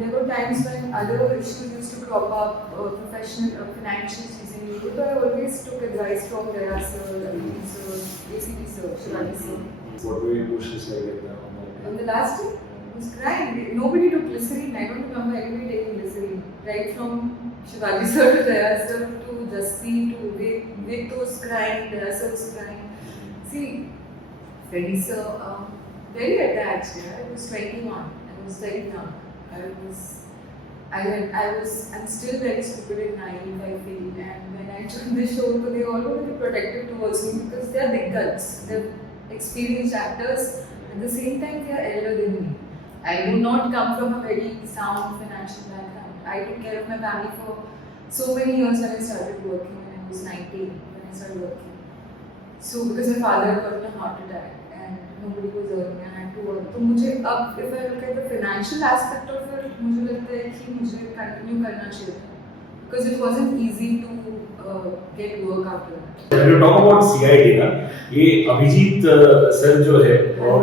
there were times when other issues used to crop up, professional, financial reason. So I always took advice from Daya sir, Ravi sir, ACP sir, Shivaji sir. What were your emotions like at that? And the last day, I was crying. Nobody took glycerine. I don't remember anybody taking glycerine. Right from Shivaji sir to Daya sir to Jaspreet to Vivek was crying, Daya sir was crying. See, Freddie sir, very attached. Yeah? I was 21. I was very young. I'm still very stupid and naive, I feel. And when I joined the show, they all were very protective towards me because they are diggers. They're experienced actors. At the same time, they are elder than me. I do not come from a very sound financial background. I took care of my family for so many years when I started working when I was 19, when I started working. So because my father got a heart attack and nobody was earning, I had to work. So मुझे अब if I look at the financial aspect of it, मुझे लगता है कि मुझे continue करना चाहिए था because it wasn't easy to get work after that. When you talk about CID ना, ये अभिजीत सर जो है और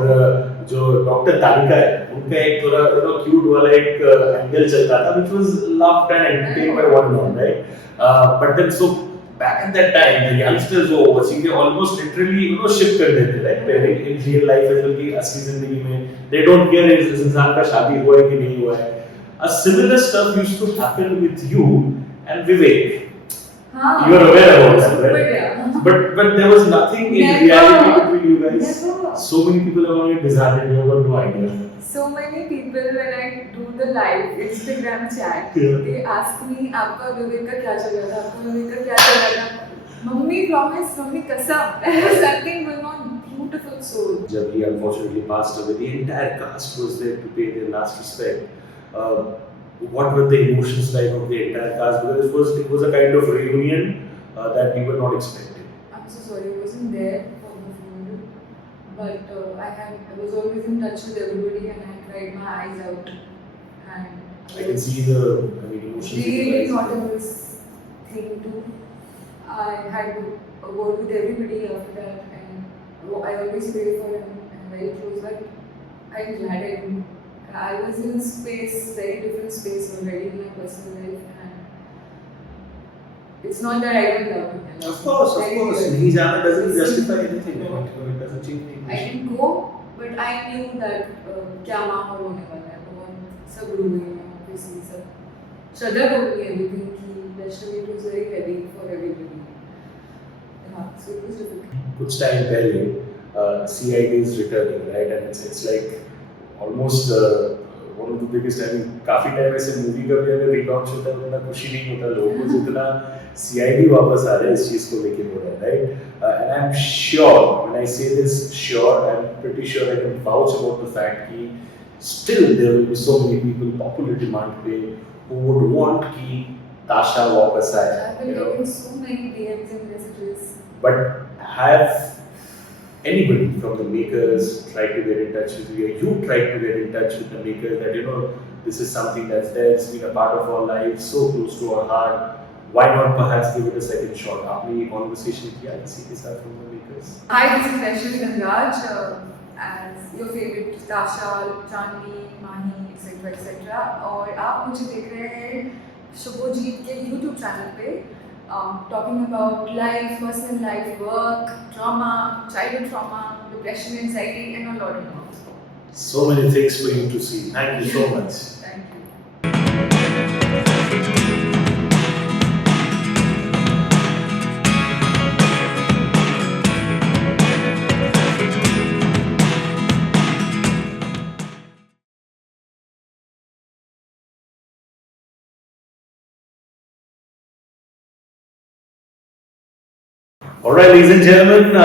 जो डॉक्टर तारिका है, उनका एक थोड़ा क्यूट वाला एक एंगल चलता था, which was loved and entertained by one man, right? But then so back at that time, the youngsters were watching, they almost literally shift कर देते, like pairing in real life as well कि असली जिंदगी में they don't care इस इंसान का शादी हुआ है कि नहीं हुआ है. A similar stuff used to happen with you and Vivek. You are aware about that, right? Yeah. But there was nothing in reality between you guys. Never. So many people have already decided you have no idea. So many people when I do the live Instagram chat, they ask me, "आपका विवेक का क्या चल रहा था? आपका विवेक का क्या चल रहा था?" Mummy promise, mummy कसम. There was something going on. Beautiful soul. जब he unfortunately passed away, the entire cast was there to pay their last respect. What were the emotions like of the entire cast? Because it was a kind of reunion that we were not expecting. I'm so sorry, I wasn't there for the funeral, but I was always in touch with everybody and I cried my eyes out. And I can see the emotions. Really thought of this thing too. I had a word with everybody after that, and I always pray for him and very close. But I'm glad I didn't. I was in a space, very different space already in my personal life, and it's not that I don't love him. Of course. He doesn't justify anything. It doesn't change anything. I didn't go, but I knew that क्या माहौल होने वाला है. बहुत सब रुक गए हैं, obviously सब श्रद्धा हो गई everything कि Vaishnavi was very heavy for everybody. Yeah, so it was difficult. Kuch time pehle, CID is returning, right? And it's like almost one of the biggest. I mean, काफी टाइम ऐसे movie का भी अगर relaunch होता है उतना खुशी नहीं होता लोगों को जितना CID वापस आ रहा है इस चीज को लेके हो रहा है, right? And I'm sure when I say this, I'm pretty sure I can vouch about the fact that still there will be so many people, popular demand पे, who would want कि Tasha वापस आए. I've been getting so many DMs and messages. But have anybody from the makers tried to get in touch with you? You tried to get in touch with the makers that this is something that's there, it's been a part of our lives, so close to our heart. Why not perhaps give it a second shot? आपने ये conversation किया किसी के साथ from the makers? Hi, this is Vaishnavi Dhanraj, as your favorite Tasha, Chandni, Mahi, etc. etc. और आप मुझे देख रहे हैं शुभोजीत के YouTube चैनल पे. Talking about life, personal life, work, trauma, childhood trauma, depression, anxiety, and a lot more. So many things for you to see. Thank you so much. Thank you. All right, ladies and gentlemen,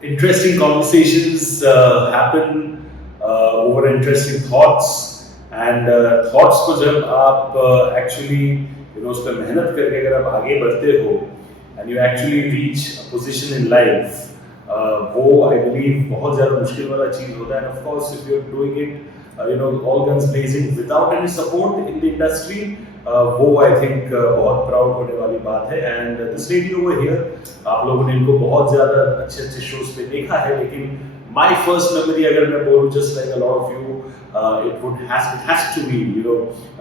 interesting conversations happen over interesting thoughts, and thoughts को जब आप actually उस पर मेहनत करके अगर आप आगे बढ़ते हो and you actually reach a position in life, वो I believe बहुत ज़्यादा मुश्किल वाला चीज़ होता है. And of course, if you're doing it, all guns blazing without any support in the industry, वो I think बहुत प्राउड होने वाली बात है. And this lady over here, आप लोगों ने इनको बहुत ज़्यादा अच्छे शोज पे देखा है, लेकिन माय फर्स्ट मेमोरी अगर मैं बोलूँ, just like a lot of you, it has to be,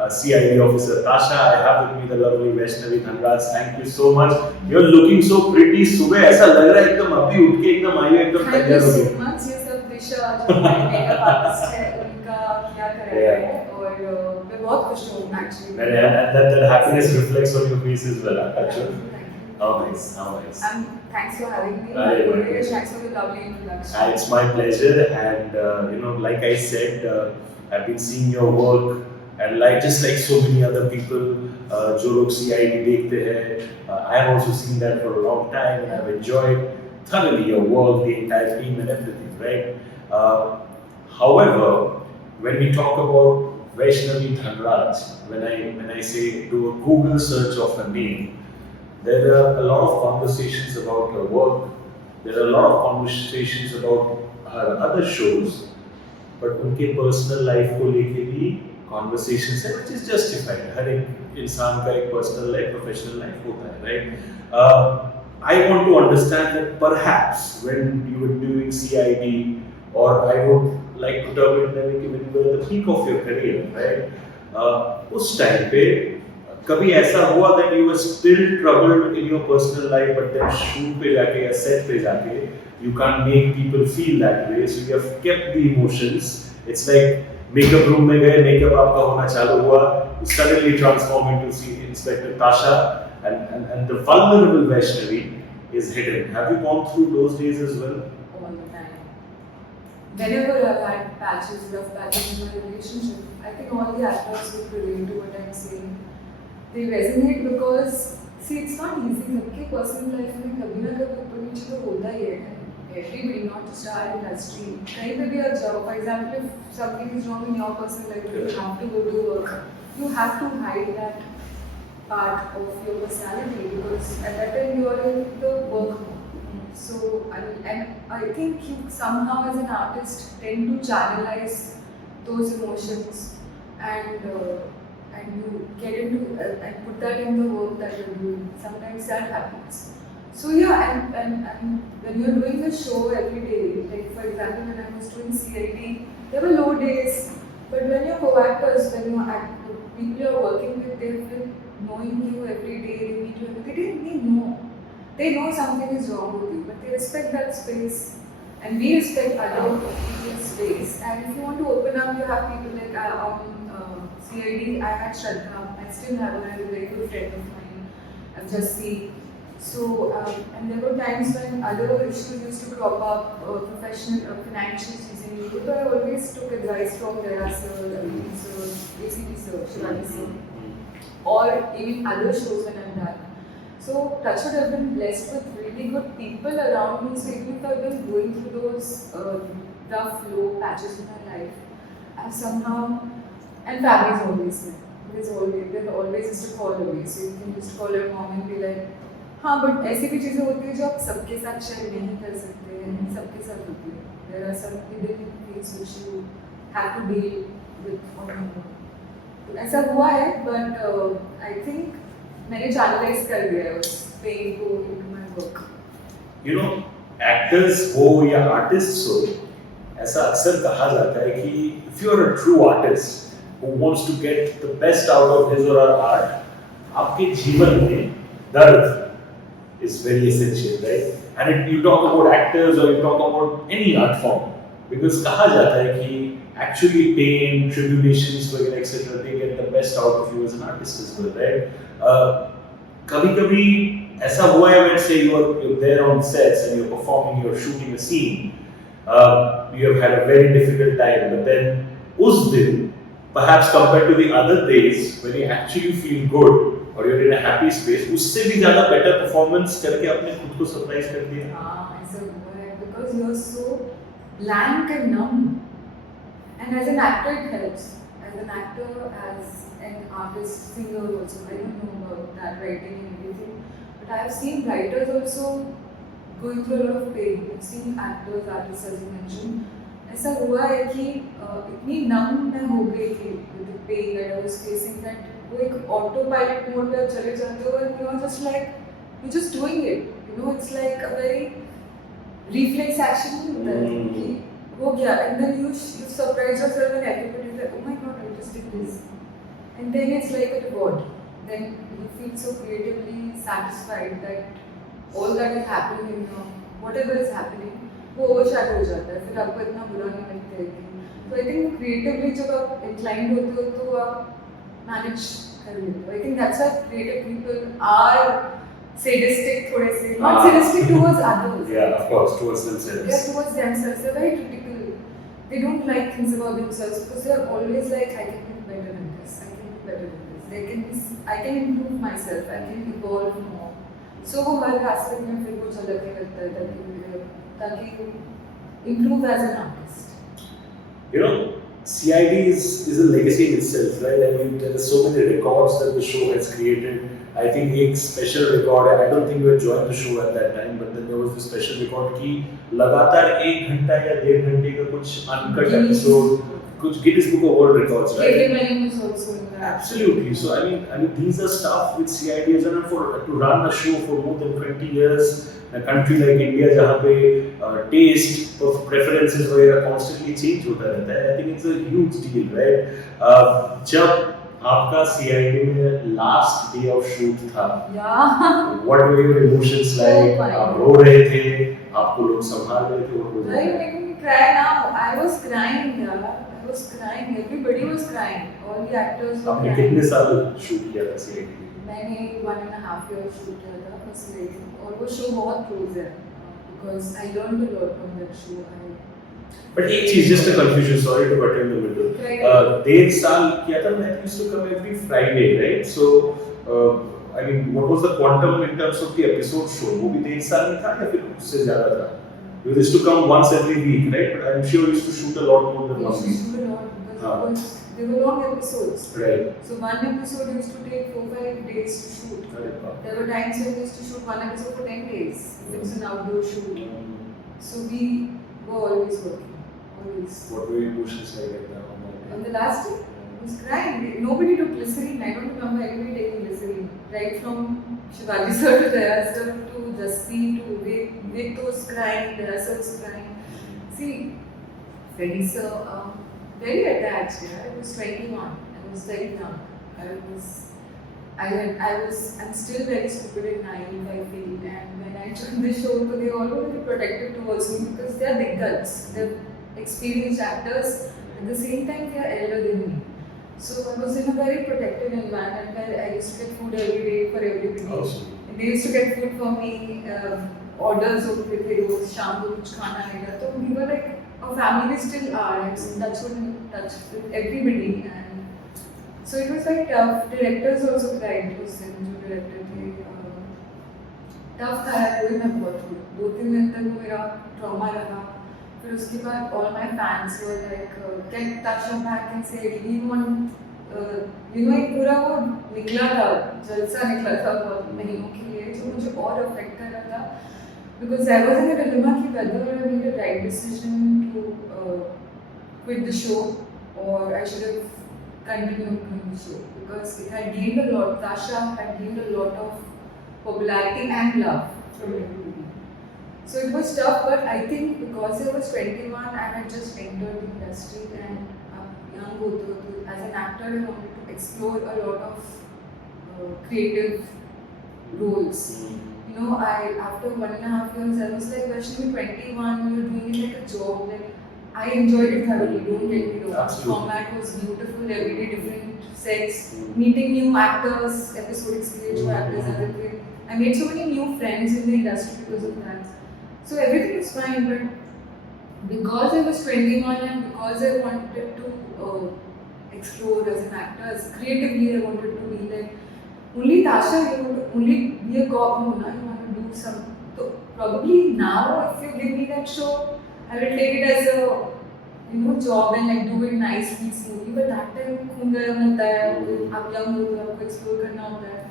CID officer Tasha. I have with me the lovely Vaishnavi Dhanraj. Thank you so much. You're looking so pretty. सुबह ऐसा लग रहा है एकदम अभी उठ के एकदम आई हो, एकदम तैयार हो गई. Thank you so much. ये सब दिशा जो हमारी मेकअप आर्टिस्ट है उनका क्या कराया है और मैं बहुत खुश हूँ actually. And that happiness reflects on your face as well. Actually. How nice, how nice. Thanks for having me. Thanks for the lovely introduction. It's my pleasure, and like I said, I've been seeing your work, and just like so many other people, जो लोग CID देखते हैं, I have also seen that for a long time, and I've enjoyed thoroughly your work, the entire team, and everything, right? However, when we talk about Vaishnavi Dhanraj, when I say do a Google search of her name, there are a lot of conversations about her work. There are a lot of conversations about her other shows, but उनके personal life को लेके भी conversations है, which is justified. हर एक इंसान का एक personal life, professional life होता है, right? I want to understand that perhaps when you were doing CID, or I would like to term it when you were at the peak of your career, right? उस time पे कभी ऐसा हुआ that you were still troubled in your personal life, but then shoot पे जाके या set पे जाके you can't make people feel that way, so you have kept the emotions. It's like makeup room में गए, makeup आपका होना चालू हुआ, you suddenly transform into Inspector Tasha, and the vulnerable Vaishnavi is hidden. Have you gone through those days as well? All the time. Whenever I've had rough patches in my relationship, I think all the actors would relate to what I'm saying. They resonate because, see, it's not easy. सबके personal life में कभी ना कभी ऊपर नीचे तो होता ही है. Everybody, not just our industry. कहीं पे भी आप जाओ, for example, if something is wrong in your personal life, you have to go to work. You have to hide that part of your personality because at that time you are in the work mode. So, and I think you somehow as an artist tend to channelize those emotions and you get into and put that in the work that you're doing. Sometimes that happens. So yeah, and when you're doing the show every day, like for example when I was doing CID, there were low days. But when you're co-actors, when you're people you're working with, they've been knowing you every day, they meet you every day, they know. They know something is wrong with you, but they respect that space. And we respect other people's space. And if you want to open up, you have people like CID, I had Shraddha, I still have her, a very good friend of mine, I've just seen. So, and there were times when other issues used to crop up, professional, financial season, so I always took advice from Daya sir, Ramesh sir, ACP sir, Shivani sir, or even other shows when I'm done. So, touch wood, I've been blessed with really good people around me, so even if I've been going through those rough, low patches in my life, I've somehow. And family is always there. There's always just a call away. So you can just call your mom and be like, हाँ, but ऐसी भी चीजें होती हैं जो आप सबके साथ शेयर नहीं कर सकते हैं, सबके साथ होती हैं. There are some hidden things which you have to deal with on your own. तो ऐसा हुआ है, but I think मैंने channelize कर दिया है उस pain को into my work. You know, actors हो या artists हो, ऐसा अक्सर कहा जाता है कि if you are a true artist who wants to get the best out of his or her art, आपके जीवन में दर्द is very essential, right? And you talk about actors or you talk about any art form, because कहा जाता है कि actually pain, tribulations, वगैरह etc. they get the best out of you as an artist as well, right? कभी-कभी ऐसा हुआ है when say you're there on sets and you're performing, you're shooting a scene, you have had a very difficult time, but then उस दिन perhaps compared to the other days when you actually feel good or you're in a happy space, उससे भी ज़्यादा better performance करके अपने खुद को surprise कर दिया. हाँ, ऐसा हुआ है because you're so blank and numb. And as an actor it helps. As an actor, as an artist, singer also. I don't know about that writing and everything, but I have seen writers also going through a lot of pain. I've seen actors, artists as you mentioned. ऐसा हुआ है कि इतनी नम मैं हो गई थी with the pain that I was facing that वो एक ऑटो पायलट मोड पे चले जाते हो and you're just like you're just doing it, it's like a very reflex action होता है कि हो गया, and then you surprise yourself and everybody is like, oh my god, I just did this, and then it's like a reward. Then you feel so creatively satisfied that all that is happening in your whatever is happening वो overshadow हो जाता है, फिर आपको इतना बुरा नहीं लगता है कि तो I think creatively जब आप inclined होते हो तो आप manage कर लेते हो. I think that's why creative people are sadistic थोड़े से, not sadistic towards others. Yeah, of course, towards themselves. They're towards themselves. They're very critical. They don't like things about themselves because they're always like, I can do better than this. I can do better than this. They can be, I can improve myself. I can evolve more. So वो हर रास्ते में फिर वो झलकने लगता है ताकि improve as an artist. You know, CID is a legacy in itself, right? I mean, there are so many records that the show has created. I think एक special record, I don't think you had joined the show at that time, but then there was this special record कि लगातार 1 घंटा या 1.5 घंटे का कुछ uncut episode, कुछ Guinness Book of World Records, right? Kevin was also in that. Absolutely. So I mean, these are stuff which CID has done to run a show for more than 20 years. A country like India, जहाँ पे taste, preferences वगैरह constantly change होता रहता है. I think it's a huge deal, right? जब आपका CID में last day of shoot था, what were your emotions like? आप रो रहे थे, आपको लोग संभाल रहे थे, what was it? Right, making me cry now. I was crying, yeah. I was crying. Everybody was crying. All the actors were आपने crying. कितने साल shoot किया था CID में? मैंने 1.5 years shoot किया था for CID और वो show बहुत close है because I learned a lot from that show. But एक चीज, just a confusion, sorry to cut you in the middle. 1.5 साल किया था, मैं used to come every Friday, right? So, I mean, what was the quantum in terms of the episode show? वो भी 1.5 साल में था या फिर उससे ज़्यादा था? You used to come once every week, right? But I'm sure you used to shoot a lot more than 1 week. We used to shoot a lot because they were long episodes. Right. So one episode used to take 4-5 days to shoot. There were times when we used to shoot one episode for 10 days. It was an outdoor shoot. So we were always working. Always. What were your emotions like at that moment? On the last day, I was crying. Nobody took glycerine. I don't remember anybody taking glycerine. Right from Shivaji sir to Daya sir to Jassi to Vivek was crying, Daya sir was crying. See, Freddie sir, very attached. Yeah? I was 21. I was very young. I'm still very stupid and naive, I feel. And when I joined the show, they all were very protective towards me because they are diggers. They're experienced actors. At the same time, they are elder than me. So I was in a very protective environment where I used to get food every day for everybody. Awesome. And they used to get food for me. Orders होते थे रोज शाम को कुछ खाना आएगा तो we were like a family still are. That's what in touch with everybody. And so it was like tough. Directors also cried. उस दिन जो director थे tough था यार वही मैं बहुत हूँ 2-3 दिन तक वो मेरा trauma रहा. फिर उसके बाद all my fans were like get Tasha back and say we want एक पूरा वो निकला था जलसा निकला था बहुत महीनों के लिए जो मुझे और अफेक्ट कर रहा था because I was in a dilemma कि whether I made the right decision to quit the show or I should have continued doing the show because it had gained a lot. Tasha had gained a lot of popularity and love from everybody. So it was tough, but I think because I was 21 and I had just entered the industry and young as an actor, I wanted to explore a lot of creative roles. You know, after 1.5 years, I was like, Vaishnavi, 21, you're doing it like a job. Like, I enjoyed it thoroughly, don't get me wrong. The format was beautiful, every day different sets, meeting new actors, episode experience for actors, everything. I made so many new friends in the industry because of that. So everything was fine, but because I was 21 and because I wanted to explore as an actor, creatively I wanted to be like, only Tasha, you want to only be a cop, you want to do some. So probably now, if you give me that show, I will take it as a job and like do it nicely, smoothly. But that time, खून गर्म होता है, आप young होते हो, आपको explore करना होता है.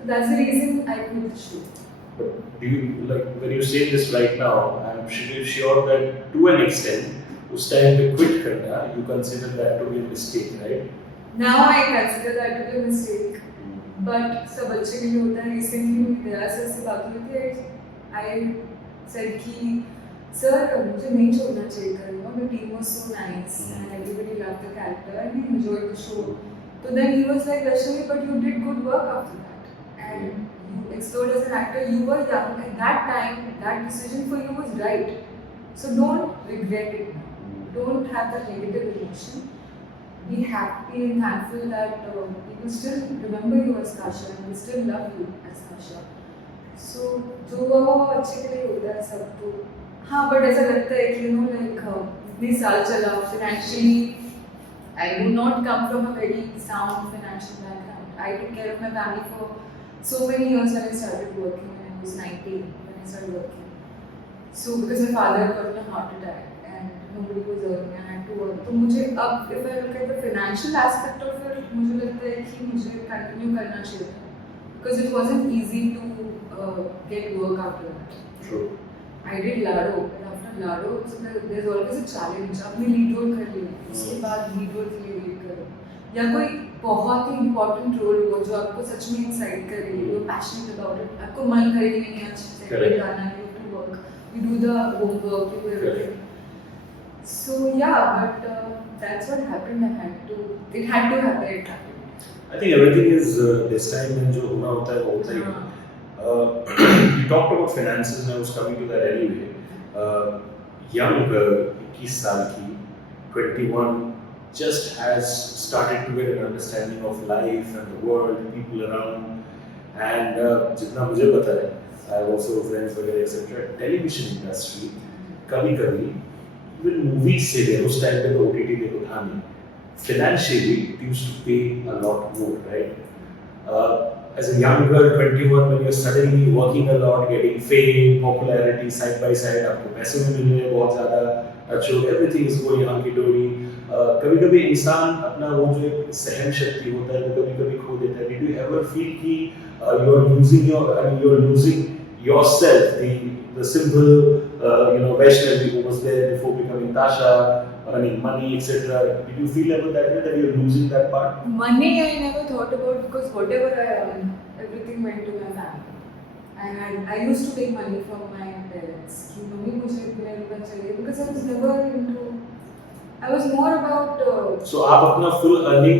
So that's the reason I quit the show. But do you, like, when you say this right now, I'm sure that to an extent, उस time पे quit करना, you consider that to be a mistake, right? Now I consider that to be a mistake. But सब अच्छे के लिए होता है. Recently मेरी दया सर से बात हुई थी. I said कि sir, मुझे नहीं छोड़ना चाहिए था. You know, the team was so nice and everybody loved the character and we enjoyed the show. So then he was like, Vaishnavi, but you did good work after that. And you explored as an actor, you were young. At that time, that decision for you was right. So don't regret it now. Don't have that negative emotion. Be happy and thankful that people still remember you as Tasha and they still love you as Tasha. So, जो हुआ वो अच्छे के लिए होता है सब तो. हाँ, but ऐसा लगता है कि इतने साल चला financially. I do not come from a very sound financial background. I took care of my family for so many years when I started working when I was 19 when I started working. So because my father got a heart attack and nobody was earning, I had to work. तो मुझे अब if I look at the financial aspect of it, मुझे लगता है कि मुझे continue करना चाहिए था because it wasn't easy to get work after that. True. I did Lado, but after Lado, so there's always a challenge. आपने lead role कर लिया, उसके बाद lead role के लिए wait करो. या कोई बहुत ही important role हो जो आपको सच में excite करे, you're passionate about it, आपको मन करे कि नहीं अच्छे से गाना, you have to work, you do the homework, you do everything. So yeah, but that's what happened. It had to happen. It happened. I think everything is this time when जो होना होता है वो होता ही है. You talked about finances and I was coming to that anyway. Young girl, 21 साल की, 21, just has started to get an understanding of life and the world, people around, and जितना मुझे पता है, I have also friends वगैरह etc. Television industry कभी-कभी even movies से भी उस टाइम पे तो OTT देखो था नहीं. Financially, it used to pay a lot more, right? As a young girl, 21, when you're suddenly working a lot, getting fame, popularity side by side, आपको पैसे भी मिल रहे हैं बहुत ज़्यादा, अच्छे, everything is going hunky dory. कभी-कभी इंसान अपना वो जो एक सहन शक्ति होता है वो कभी-कभी खो देता है. Did you ever feel कि you're losing yourself, the simple Vaishnavi who was there before becoming Tasha, earning money, etc. Did you feel ever that way that you're losing that part? Money I never thought about because whatever I earned, everything went to my family. And I used to take money from my parents. कि mummy मुझे इतना रुपया चाहिए because I was never into. I was more about. So आप अपना full earning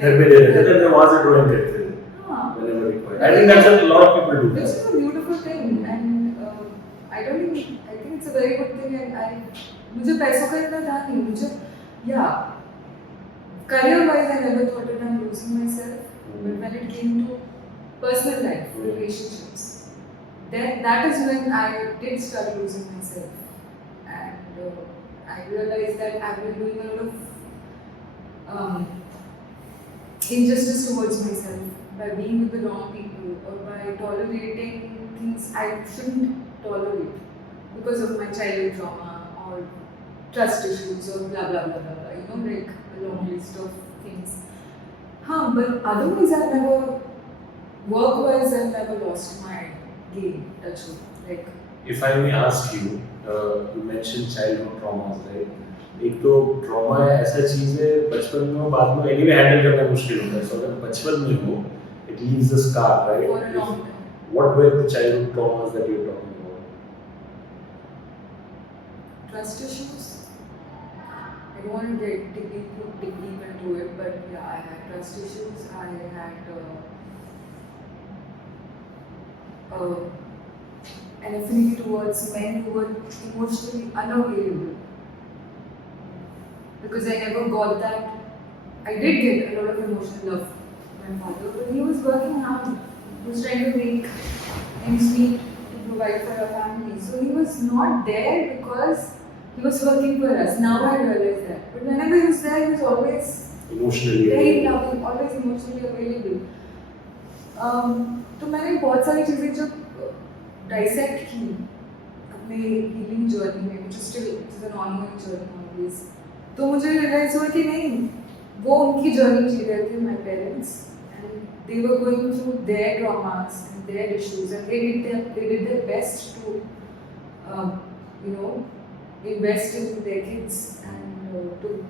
घर पे दे देते थे, then वहाँ से drawing करते थे. हाँ. Whenever required. I think that's what a lot of people do. Which is a beautiful thing, and I think it's a very good thing, and मुझे पैसों का इतना था नहीं मुझे. Yeah. Career-wise, I never thought that I'm losing myself. But when it came to personal life, relationships, then that is when I did start losing myself. And I realized that I've been doing a lot of injustice towards myself by being with the wrong people or by tolerating things I shouldn't tolerate because of my childhood trauma or trust issues or blah blah blah blah blah. You know, like a long list of things. But otherwise I've never, work-wise I've never lost my game, touch wood. Like, if I may ask you, you mentioned childhood traumas, right? एक तो trauma ऐसा चीज है बचपन में हो बाद में anyway हैंडल करना मुश्किल होता है. So अगर बचपन में हो, it leaves a scar, right? For a long time. What were the childhood traumas that you're talking about? Trust issues. I don't want to dig deep into it, but yeah, I had trust issues. I had an affinity towards men who were emotionally unavailable. Because I never got that. I did get a lot of emotional love from my father, but he was working hard. He was trying to make ends meet to provide for our family. So he was not there because he was working for us. Now I realize that. But whenever he was there, he was always Emotionally very loving, always emotionally available. तो मैंने बहुत सारी चीज़ें जब dissect की अपने healing journey में, which is still an ongoing journey always. तो मुझे realize हुआ कि नहीं, वो उनकी journey जी रहे थे, my parents, and they were going through their traumas and their issues, and they did their best to, invest in their kids and to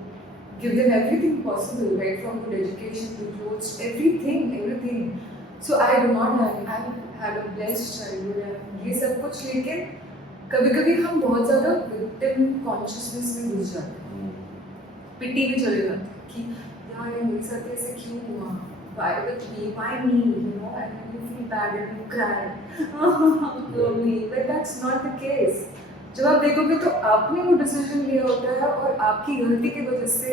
give them everything possible, right from good education to clothes, everything. So I do not have. I had a blessed childhood. ये सब कुछ लेकिन कभी-कभी हम बहुत ज़्यादा victim consciousness में घुस जाते हैं, पिटी में चले जाते हैं कि यार ये मेरे साथ ऐसे क्यों हुआ, why with me, why me, you know, and then you feel bad and you cry, oh me, but that's not the case. जब आप देखोगे तो आपने वो डिसीजन लिया होता है और आपकी गलती की वजह से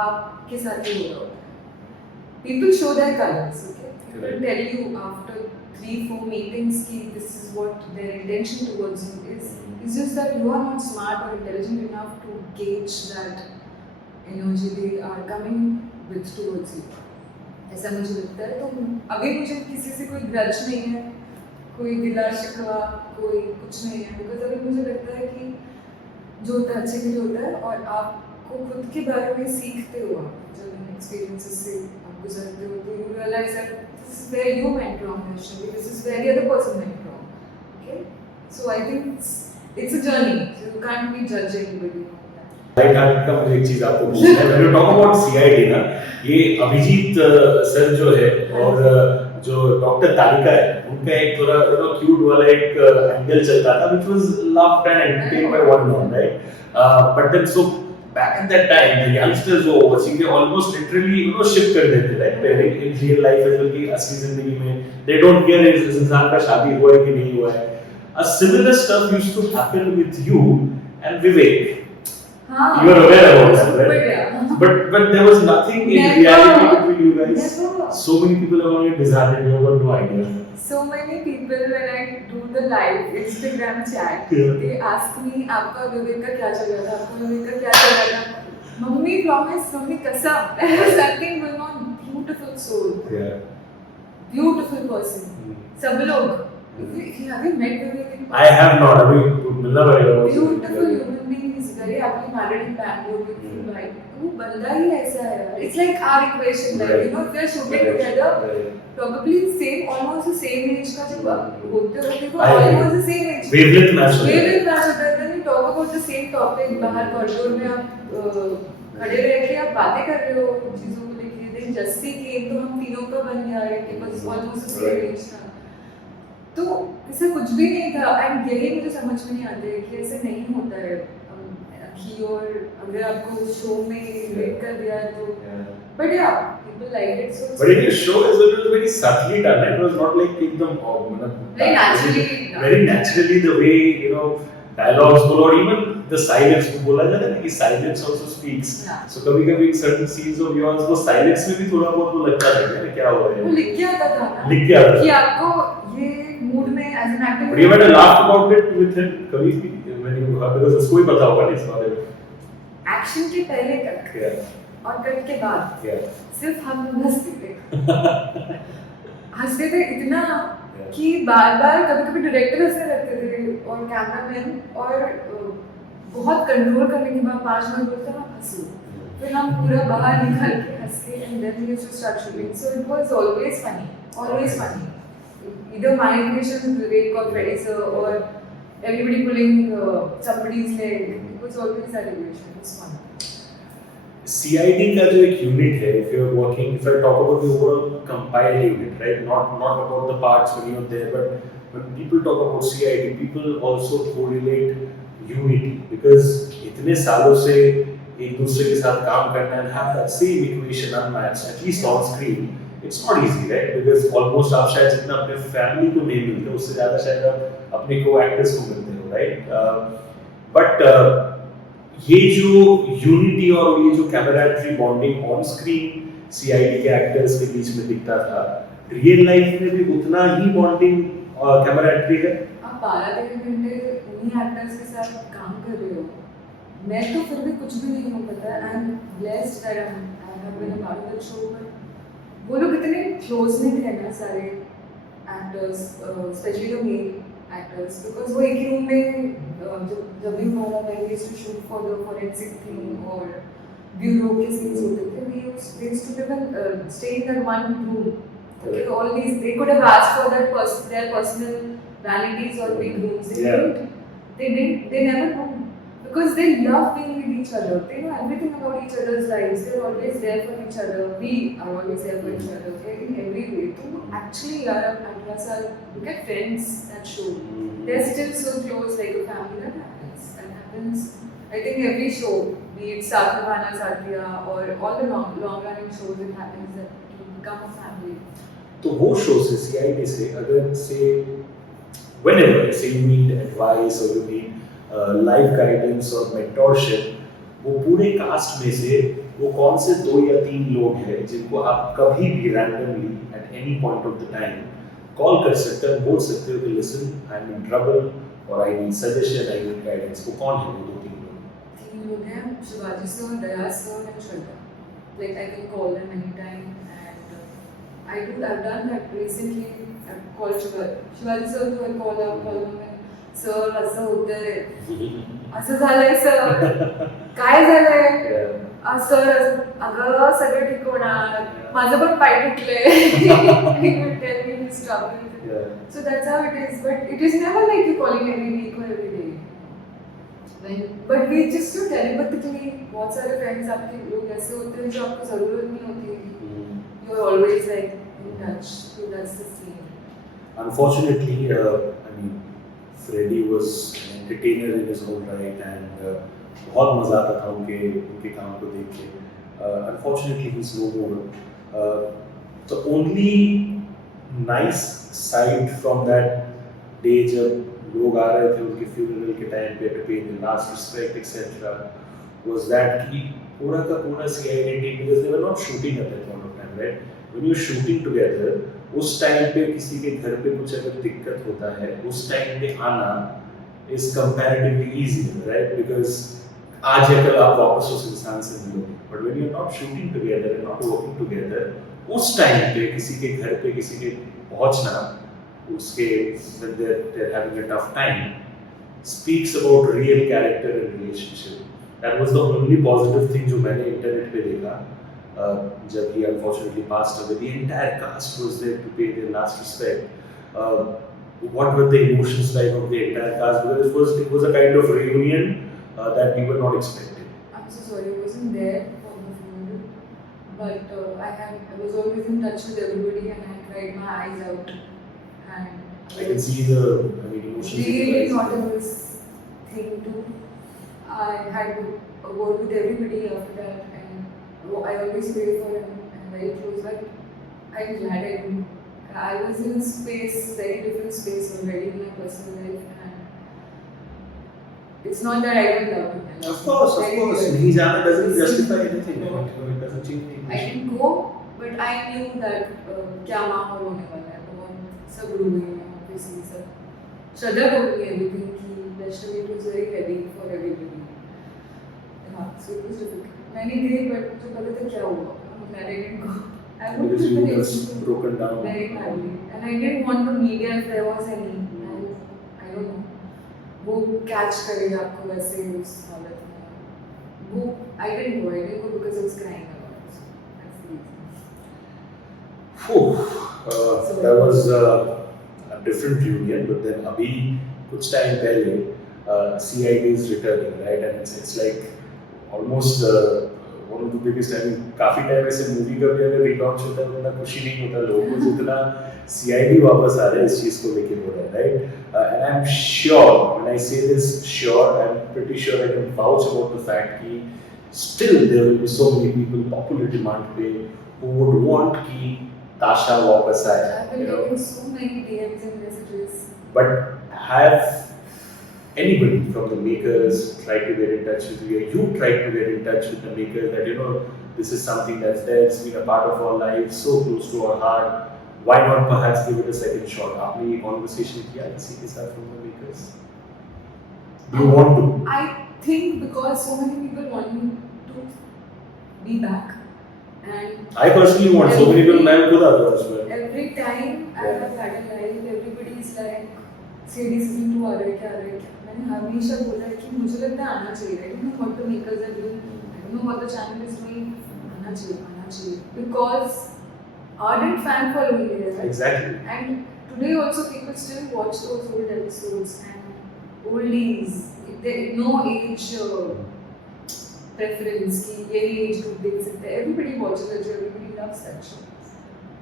आपके साथ ही हो रहा होता है. People show their colors, okay? People tell you after 3-4 meetings कि this is what their intention towards you is. It's just that you are not smart or intelligent enough to gauge that energy they are coming with towards you. ऐसा मुझे लगता है. तो अभी मुझे किसी से कोई ग्रज नहीं है, कोई गिला शिकवा, कोई कुछ नहीं है, बिकॉज अभी मुझे लगता है कि जो होता है अच्छे के लिए होता है और आपको खुद के बारे में सीखते हो. आप जब इन एक्सपीरियंसेस से आप गुजरते हो तो you realise that this is where you went wrong, this is where the other person went wrong. Okay, so I think it's a journey, so you can't be जज एनीबॉडी. राइट हैंड का मुझे एक चीज आपको पूछना है. When you talk about CID ना, ये अभिजीत सर जो है और जो डॉक्टर तालिका है, उनका एक थोड़ा क्यूट वाला एक एंगल चलता था which was loved and entertained by one known, right? But then so back at that time the youngsters were watching, they almost literally shift कर देते, right? Pairing in real life as well की असली जिंदगी में they don't care इस इंसान का शादी हुआ है कि नहीं हुआ है. A similar stuff used to happen with you and Vivek. You are aware about that, right? Yeah. But there was nothing in Never. reality between you guys. Never. So many people are going to get disheartened. You have no idea. So many people when I do the live Instagram chat, they ask me, आपका विवेक का क्या चल रहा था? आपका विवेक का क्या चल रहा था? मम्मी promise, मम्मी कसम. There was nothing going on. Beautiful soul. Yeah. Beautiful person. सब लोग. If you haven't met Vivek, I have not. अभी मिलना पड़ेगा. Beautiful human being. He's very happily married in Bangalore with his wife. वो बंदा ही ऐसा है. It's like our equation, like you know, if we are shooting together, probably same, almost the same age का जब होते वो almost the same age. Wavelength match होता है. Wavelength match होता है. Then we talk about the same topic. बाहर corridor में आप खड़े रह के आप बातें कर रहे हो चीजों को लेके. Then जस्सी की तो हम तीनों का बन गया है कि बस almost the same age था. तो ऐसा कुछ भी नहीं था. एंड यही मुझे समझ में नहीं आता है कि ऐसे नहीं होता है कि और अगर आपको शो में इन्वाइट कर दिया तो बट या people like it. So but in your show as well, it was very subtly done. It was not like एकदम very naturally the way dialogues बोलो और even the silence को बोला जाता है ना कि silence also speaks. So कभी-कभी certain scenes of yours वो silence में भी थोड़ा बहुत वो लगता था कि क्या हो रहा है. वो लिख के आता था ना. लिख के आता था कि आपको ये मूड में as an actor. But you had a laugh about it with him कभी भी when you because उसको ही पता होगा इस बारे में. Action के पहले तक और कट के बाद सिर्फ हम हंसते थे. हंसते थे इतना कि बार-बार कभी-कभी डायरेक्टर ऐसे रहते थे और कैमरामैन और बहुत कंट्रोल करने के बाद 5 मिनट बोलते हम हंसो. फिर हम पूरा बाहर निकल के हंस के and then we used to start shooting. So it was always funny. Either my creation with Vivek or Freddy sir or everybody pulling somebody's leg. It was always that relation. It was fun. CID का जो एक unit है, if you are working, if I talk about the overall compiled unit, right? Not about the parts when you're there, but when people talk about CID, people also correlate unity because इतने सालों से एक दूसरे के साथ काम करना and have that same equation unmatched, at least on screen, it's not easy, right? Because almost आप शायद जितना अपने family को नहीं मिलते, उससे ज़्यादा शायद आप अपने co-actors को मिलते हो, right? But ये जो यूनिटी और ये जो कैमराट्री बॉन्डिंग ऑन स्क्रीन सीआईडी के एक्टर्स के बीच में दिखता था, रियल लाइफ में भी उतना ही बॉन्डिंग और कैमराट्री है. आप 12-13 घंटे उन्हीं एक्टर्स के साथ काम कर रहे हो. मैं तो फिर भी कुछ भी नहीं हो पता. I am blessed that I have been a part of the show. But वो लोग इतने क्लोज नहीं थे ना सारे actors, specially the male actors, because वो एक ही रूम में जब भी हमारा when we used to shoot for the forensic thing or bureau के scenes होते थे, they used to live and stay in that one room. Okay, all these they could have asked for their personal vanities or big rooms. They never do. because they love being with each other. They know everything about each other's lives. They're always there for each other. We are always there for each other in every way. So actually, yaar, 18 saal, look at Friends, that show. They're still so close, like a family. That happens. That happens. I think every show, be it Satya Satya or all the long running shows, it happens that you become a family. तो वो show से CID से अगर से whenever say you need advice or you need life guidance or mentorship, वो पूरे cast में से वो कौन से 2 या 3 लोग हैं जिनको आप कभी भी randomly at any point of the time call कर सकते हैं, बोल सकते हो कि listen, I'm in trouble or I need suggestion, I need guidance. वो कौन है वो 2-3 लोग? 3 लोग हैं, Shivaji sir, Dayal sir and Shraddha. Like I can call them anytime, and I've done that recently. I've called Shivaji sir to call him and sir असं होतंय, असं झालंय सर, काय झालंय? सर अगं सगळं ठीक होणार, माझं पण पाय तुटलंय. He would tell me his trouble. So that's how it is, but it is never like you calling every week or every day. But we just do telepathically. बहुत सारे friends आपके लोग ऐसे होते हैं जो आपको जरूरत नहीं होती. You're always like in touch. So that's the scene. Unfortunately, I mean, Freddie was an entertainer in his own right, and बहुत मजा आता था उनके काम को देख के. Unfortunately, he's no more. The only nice side from that day जब लोग आ रहे थे उनके funeral के time पे to pay the last respect etc. was that कि पूरा का पूरा CID team, because they were not shooting at that point of time, right? When you're shooting together, उस टाइम पे किसी के घर पे कुछ अगर दिक्कत होता है, उस टाइम पे आना is comparatively easy, right? Because आज या कल आप वापस उस इंसान से मिलोगे. But when you're not shooting together and not working together, उस टाइम पे किसी के घर पे किसी के पहुंचना, उसके when they're having a tough time, speaks about real character and relationship. That was the only positive thing जो मैंने इंटरनेट पे देखा. जब he unfortunately passed away, the entire cast was there to pay their last respect. What were the emotions like of the entire cast? Because it was a kind of reunion that we were not expecting. I'm so sorry, I wasn't there for the funeral, but I was always in touch with everybody and I cried my eyes out. And I can see the emotions. Really not in this thing too. I had a word with everybody after that, and I always pray for him and very close. But I'm glad I didn't. I was in a space, very different space already in my personal life, and it's not that I don't love him. Of course. He doesn't justify anything. It doesn't change anything. I didn't go, but I knew that क्या माहौल होने वाला है. बहुत सब रुक गए हैं, obviously सब. Shraddha told me everything. Vaishnavi, it was very heavy for everybody. Yeah, so it was difficult. मैंने गई, but मुझे पता था क्या हुआ. I didn't go. I would Because have you been were broken down. very badly, and I didn't want the media, if there was any, I don't know, वो catch करेगा आपको वैसे उस हालत में. वो I didn't go because I was crying a lot. So that's the reason. That was a different reunion, but then अभी कुछ time पहले CID is returning, right? And it's like almost one of the biggest. I mean, काफी time ऐसे movie का भी अगर relaunch होता है उतना खुशी नहीं होता लोगों को जितना CID वापस आ रहा है इस चीज को लेके हो रहा है, right? And I'm sure, when I say this, I'm pretty sure I can vouch about the fact that still there will be so many people, popular demand पे, who would want कि Tasha वापस आए. I've been getting so many DMs and messages. But have anybody from the makers tried to get in touch with you? You tried to get in touch with the makers that this is something that's there, it's been a part of our life, so close to our heart. Why not perhaps give it a second shot? आपने ये conversation किया किसी के साथ from the makers? Do you want to? I think because so many people want me to be back, and I personally want so many people. मैं खुद आता हूँ उसमें. every time I have had a live, everybody is like, CID season 2 आ रहा है क्या आ रहा है क्या. मैंने हमेशा बोला है कि मुझे लगता है आना चाहिए. I don't know what the makers are doing. I don't know what the channel is doing. आना चाहिए because ardent fan following है. Exactly. And today also people still watch those old episodes and oldies. there is no age preference कि यही age group देख सकते हैं. Everybody watches it, everybody loves that show.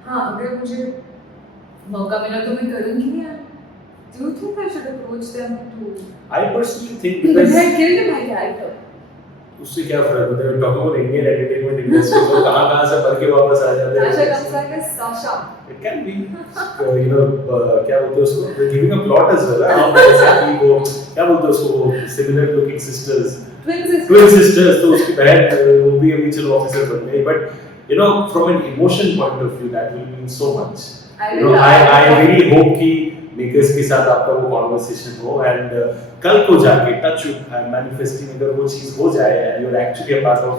हाँ, अगर मुझे मौका मिला तो मैं करूँगी यार. Do you think I should approach them to? I personally think because I killed my character. उससे क्या फर्क होता है? Talk about Indian entertainment industry तो कहाँ से पढ़ के वापस आ जाते हैं. Tasha comes like a Sasha. It can be, क्या बोलते हैं उसको? They're giving a plot as well. हाँ, exactly वो क्या बोलते हैं उसको? Similar looking sisters. Twin sisters. तो उसकी बहन वो भी अभी चलो ऑफिसर बन गई. But from an emotion point of view, that will mean so much. I really hope कि मेकर्स के साथ आपका वो कॉन्वर्सेशन हो एंड कल को जाके टच मैनिफेस्टिंग अगर वो चीज हो जाए and you are actually a part of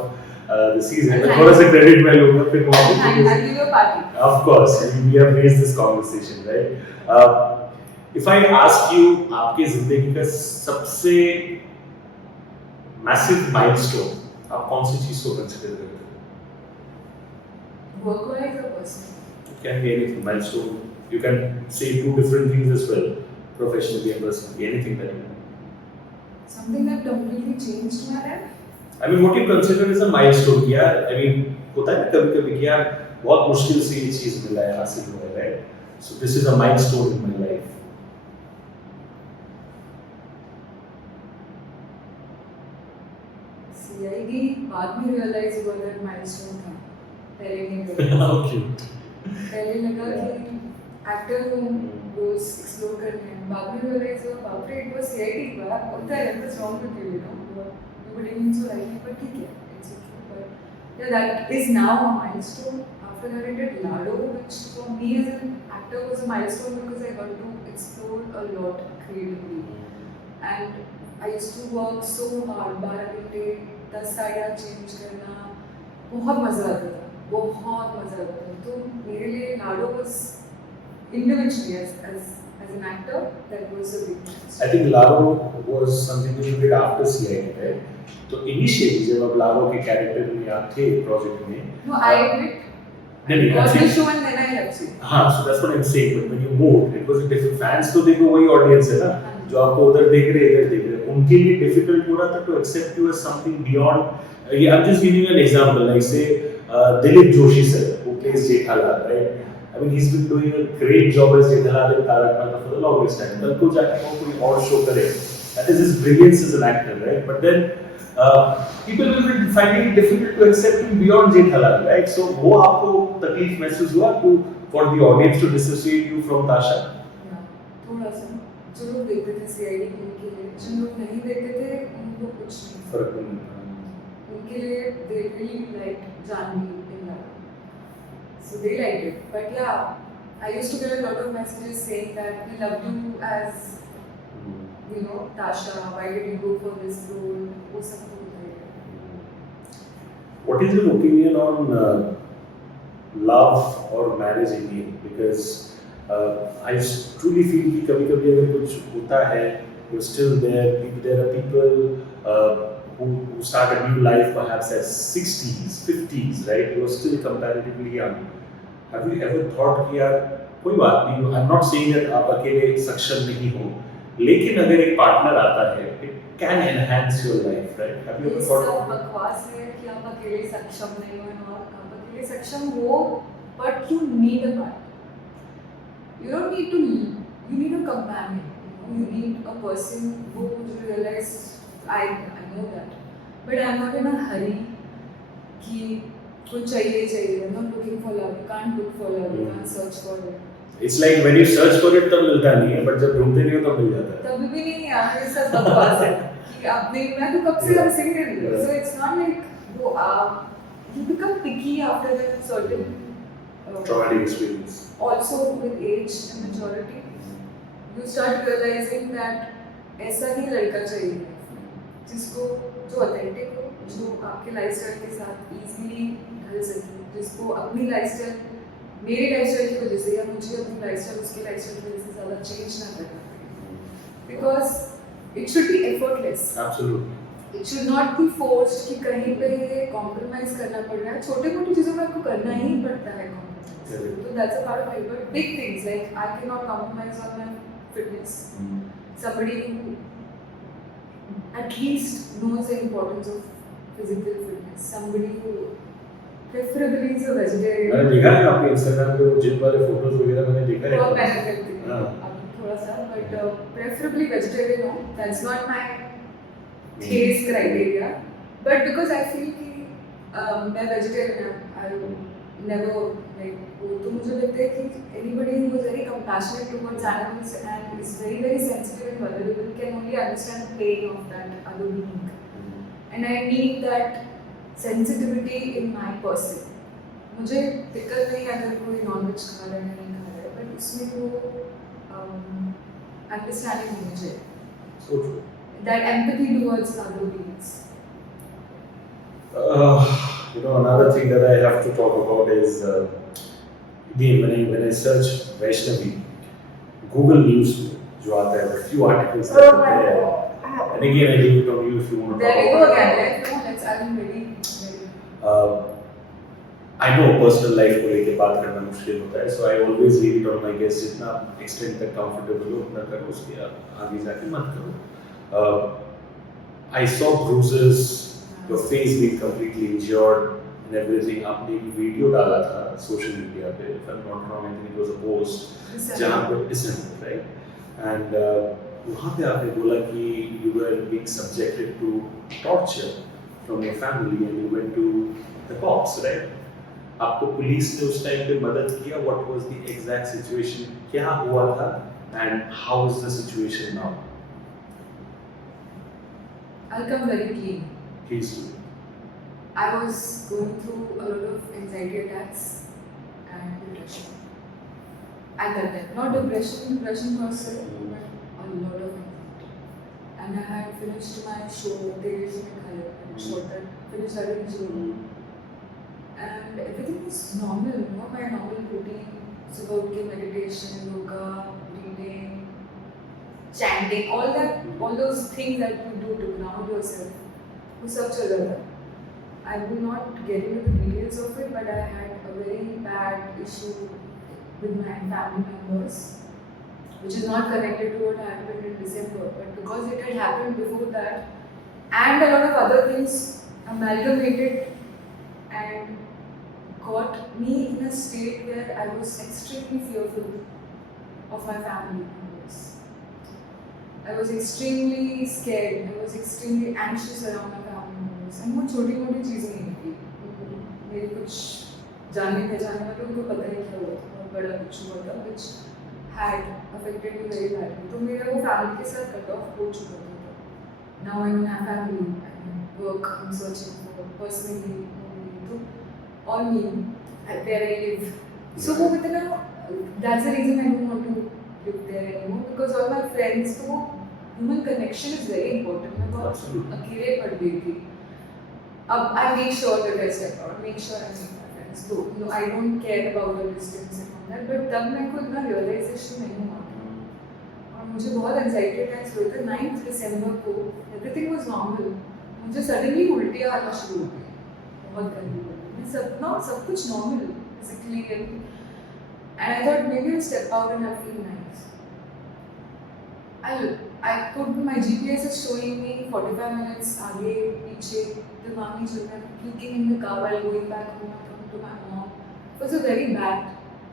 the season मैं थोड़ा सा क्रेडिट मैं लूंगा फिर of course we have raised this conversation right if I ask you आपकी जिंदगी का सबसे मैसिव माइलस्टोन आप कौन सी चीज को कंसीडर करते हो वर्क वाइज और personal It can be anything milestone. You can say two different things as well, professionally and personally, anything that you want. Something that completely changed my life. I mean, what you consider is a milestone. यार, I mean, होता है ना कभी-कभी कि यार बहुत मुश्किल से ये चीज मिला है, हासिल हुआ है, right? So this is a milestone in my life. CID बाद में realize हुआ that milestone था. पहले नहीं Okay. पहले लगा कि एक्टर हूँ रोज एक्सप्लोर करने हैं बाद में रियलाइज हुआ बाप रे इट वाज सीआईडी का होता है what's wrong with you know you would mean so right but ठीक है it's okay but yeah that is now a milestone after that I did Lado which for me as an actor was a milestone because I got to explore a lot creatively and I used to work so hard 12 घंटे 10 साड़ियाँ change करना बहुत मजा आता था बहुत मजा आता था तो मेरे लिए लाडो was individually as an actor that was a big chance. I think Laro was something that you did after CID, right? So initially जब आप Laro के character में आप थे project में no I did नहीं was the show and then I left it हाँ so that's what I'm saying but when you moved it was a different fans तो देखो वही audience है ना जो आपको उधर देख रहे इधर देख रहे उनके लिए difficult हो रहा था to accept you as something beyond I'm just giving you an example like say Dilip Joshi sir who plays Jethalal right I mean, he's been doing a great job as Jethalal in Tarak Mehta for the longest time. कल को जाके वो कोई और show करे. That is his brilliance as an actor, right? But then people will be finding it difficult to accept him beyond Jethalal, right? So वो आपको तकलीफ महसूस हुआ for the audience to dissociate you from Tasha? थोड़ा सा. जो लोग देखते थे CID उनके लिए, जो लोग नहीं देखते थे उनको कुछ नहीं फर्क नहीं पड़ा. उनके लिए they really liked Janvi in that. So they liked it. But yeah, I used to get a lot of messages saying that we loved you as, you know, Tasha, why did you go for this role? वो सब होता है. What is your opinion on love or marriage in India? Because I truly feel कि कभी-कभी अगर कुछ होता है, you're still there. There are people who start a new life perhaps at 60s, 50s, right? You're still comparatively young. Have you ever thought कि यार कोई बात नहीं, I'm not saying that आप अकेले सक्षम नहीं हो, लेकिन अगर एक पार्टनर आता है, it can enhance your life, right? Have you ever thought? ये सब बकवास है कि आप अकेले सक्षम नहीं हो और आप अकेले सक्षम हो, but you need a partner. You don't need to lead. You need a companion. You need a person who realize I know that, but I'm not in a hurry कि कुछ चाहिए. I'm not looking for love. You can't look for love. You can't search for it. It's like when you search for it तब मिलता नहीं है, but जब ढूंढते नहीं हो तब मिल जाता है. तभी भी नहीं यार ये सब बकवास है कि आपने मैं तो कब से सिंगल हूँ. So it's not like वो you become picky after that certain traumatic experience. Also with age and maturity, you start realizing that ऐसा ही लड़का चाहिए जिसको जो ऑथेंटिक हो, जो आपके लाइफस्टाइल के साथ इजीली ढल सके, जिसको अपनी लाइफस्टाइल मेरी लाइफस्टाइल की वजह से या मुझे अपनी लाइफस्टाइल उसकी लाइफस्टाइल की वजह से ज़्यादा चेंज ना करना पड़े. Because it should be effortless. Absolutely. It should not be forced कि कहीं पे कॉम्प्रोमाइज करना पड़ रहा है. छोटे मोटी चीज़ों में आपको करना ही पड़ता है कॉम्प्रोमाइज. तो that's a part of life. But big things like I can not compromise on my fitness. Somebody who at least knows the importance of physical fitness. Somebody who preferably is a vegetarian. मैंने देखा है आपके Instagram पे वो gym वाले photos वगैरह मैंने देखा है. बहुत मेहनत करती हूँ हाँ. अब थोड़ा सा, but preferably vegetarian हो. That's not my taste criteria. But because I feel कि मैं vegetarian हूँ, I will never like वो तो मुझे लगता है कि anybody who is very compassionate towards animals and is very very sensitive and vulnerable can only understand the pain of that other being. And I need that sensitivity in my person. मुझे दिक्कत नहीं अगर कोई nonveg खा रहा है नहीं खा रहा है, बट उसमें वो अंडरस्टैंडिंग होनी चाहिए. So true. That empathy towards other beings. Another thing that I have to talk about is again when I search Vaishnavi, Google News जो आता है, a few articles that are there. And again, I leave it on you if you want to There talk you about go it. again. Let's. I'm ready. I know personal life को लेके बात करना मुश्किल होता है, so I always leave it on my guests. जितना extent तक comfortable हो उतना करो, उसके आगे जाके मत करो. I saw bruises, your face being completely injured and everything. आपने एक वीडियो डाला था social media पे, if I'm not wrong, I think it was a post जहाँ पे December, right? And वहाँ पे आपने बोला कि you were being subjected to torture from your family and you went to the cops, right? आपको police ने उस टाइम पे मदद किया? What was the exact situation? क्या हुआ था? And how is the situation now? I'll come very clean. Please do. I was going through a lot of anxiety attacks and depression. At that time, not depression per se, but a lot of anxiety. And I had finished my show, Tere Se Nikhale, and shot that, finished that in June. And everything was normal, my normal routine. Subhojit Ghosh, meditation, yoga, reading, chanting, all those things that you do to ground yourself. वो सब चल रहा था. I will not get into the details of it, but I had a very bad issue with my family members, which is not connected to what happened in December, but because it had happened before that, and a lot of other things amalgamated and got me in a state where I was extremely fearful of my family members. I was extremely scared. I was extremely anxious around my family members. And वो छोटी-मोटी चीजें नहीं थी. मेरे कुछ जानने पहचानने वाले उनको पता नहीं क्या हुआ था. बहुत बड़ा कुछ हुआ था, which had affected me very badly. तो मेरा वो family के साथ cut off हो चुका था. Now I don't have family. I work. I'm searching for personally. तो all me, where I live. So वो इतना, that's the reason I don't want to live there anymore, because all my friends, तो human connection is very important. मैं बहुत अकेले पड़ गई थी. अब I make sure that I step out, make sure I meet my friends. So no, I don't care about the distance and all that. But तब मेरे को इतना realization नहीं हुआ था. और मुझे बहुत anxiety attacks हुए थे. 9th December को everything was normal. मुझे suddenly उल्टियाँ आना शुरू हो गई. बहुत गंदी उल्टी. सब कुछ normal physically, and I thought maybe I'll step out and I'll feel nice. I could, my GPS is showing me 45 minutes आगे पीछे, दिमाग नहीं चल रहा. Puking in the car while going back home to my mom. It was a very bad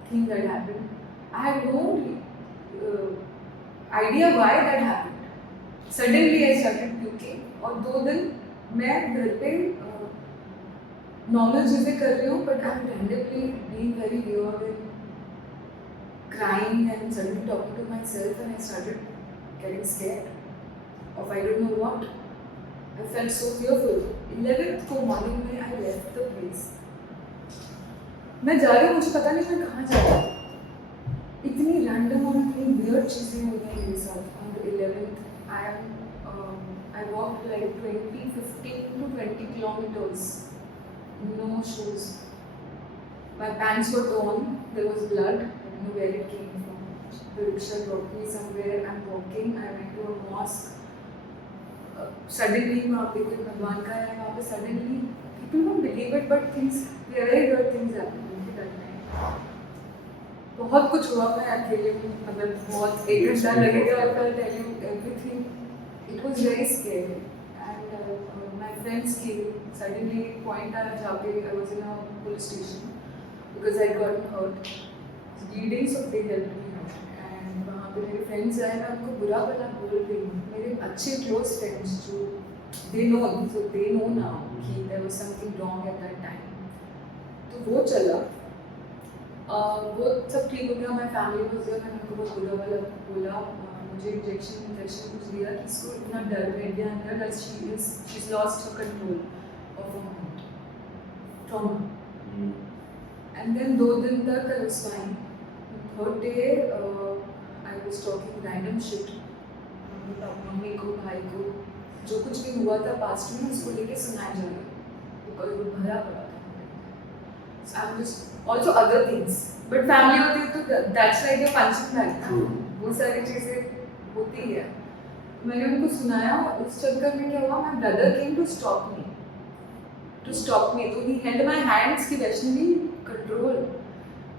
thing that happened. I had no idea why that happened. Suddenly I started puking. और 2 दिन मैं घर पे normal चीजें कर रही हूँ, but I'm randomly being very weird and crying and suddenly talking to myself, and I started getting scared of I don't know what. I felt so fearful. 11th को morning में I left the place. मैं जा रही हूँ, मुझे पता नहीं मैं कहाँ जा रही हूँ. इतनी random और इतनी weird चीजें हो गई मेरे साथ. On the 11th, I walked like 15 to 20 kilometers. No shoes. My pants were torn. There was blood. I don't know where it came from. The rickshaw dropped me somewhere. I'm walking. I went to a mosque. Suddenly, वहाँ पे कोई भगवान का है. वहाँ पे suddenly, people don't believe it, but things, very good things happened at that time. बहुत कुछ हुआ. मैं अकेले हूँ. मतलब बहुत 1 घंटा लगेगा. I'll tell you everything. it was very scary. And my friends came. Suddenly, point आया जहाँ पे I was in a police station because I got hurt. Bleeding, so they helped me out. And वहाँ पे मेरे friends आए, मैं उनको बुरा भला बोल रही हूँ. मेरे अच्छे close friends जो they know, so they know now कि there was something wrong at that time. तो वो चला. वो सब ठीक हो गया. My family was there. मैंने उनको बहुत बुरा भला बोला. मुझे इंजेक्शन कुछ दिया कि इसको इतना डर बैठ गया अंदर that she's lost her control of her mind. Trauma. And then 2 दिन तक I was fine. Third day I was talking random shit. Mummy को, भाई को, जो कुछ भी हुआ था पास्ट में उसको लेके सुनाया जा रहा है. बिकॉज वो भरा पड़ा था. So I'm just also other things. But family होती है तो that's like a punching bag. वो सारी चीजें होती है. मैंने उनको सुनाया. उस चक्कर में क्या हुआ, my brother came to stop me. So he held my hands कि Vaishnavi control.